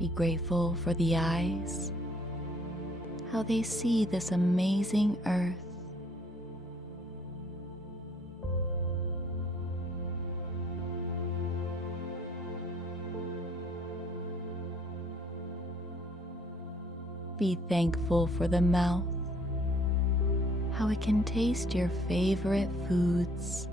Be grateful for the eyes, how they see this amazing earth. Be thankful for the mouth, how it can taste your favorite foods.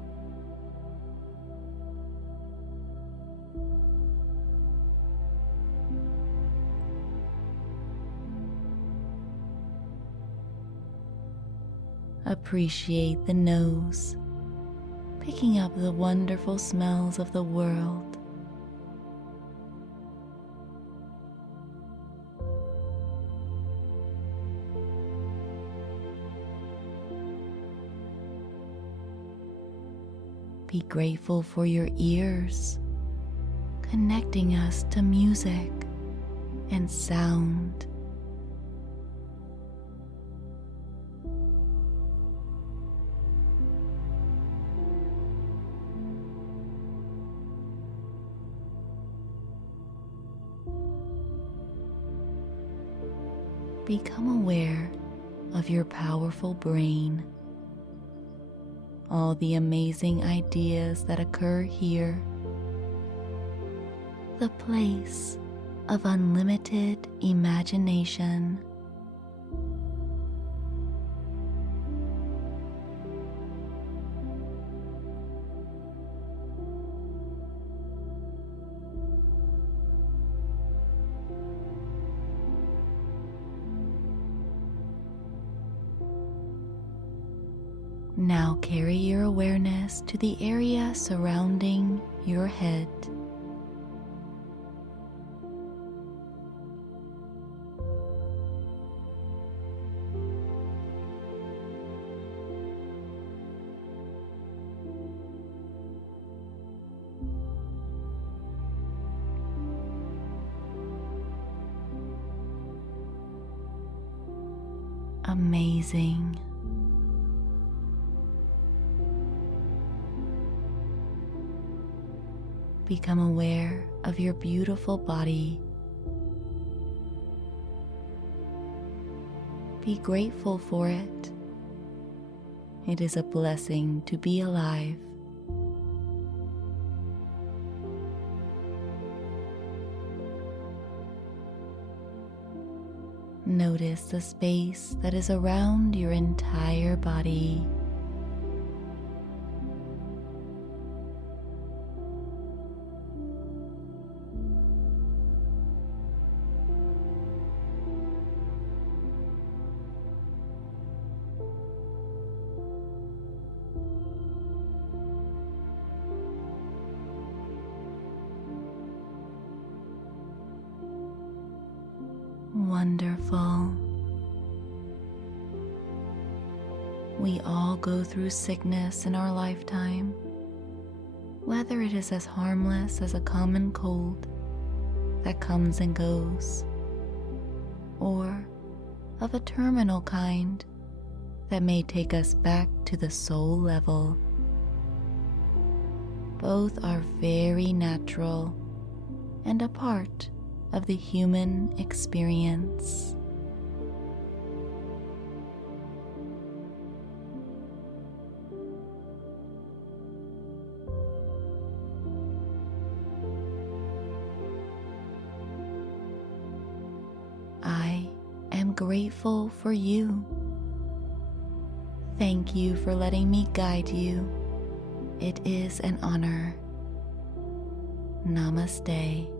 Appreciate the nose, picking up the wonderful smells of the world. Be grateful for your ears, connecting us to music and sound. Become aware of your powerful brain, all the amazing ideas that occur here, the place of unlimited imagination. Now carry your awareness to the area surrounding your head. Amazing. Become aware of your beautiful body. Be grateful for it. It is a blessing to be alive. Notice the space that is around your entire body. Wonderful. We all go through sickness in our lifetime, whether it is as harmless as a common cold that comes and goes, or of a terminal kind that may take us back to the soul level. Both are very natural and a part of the human experience. I am grateful for you. Thank you for letting me guide you. It is an honor. Namaste.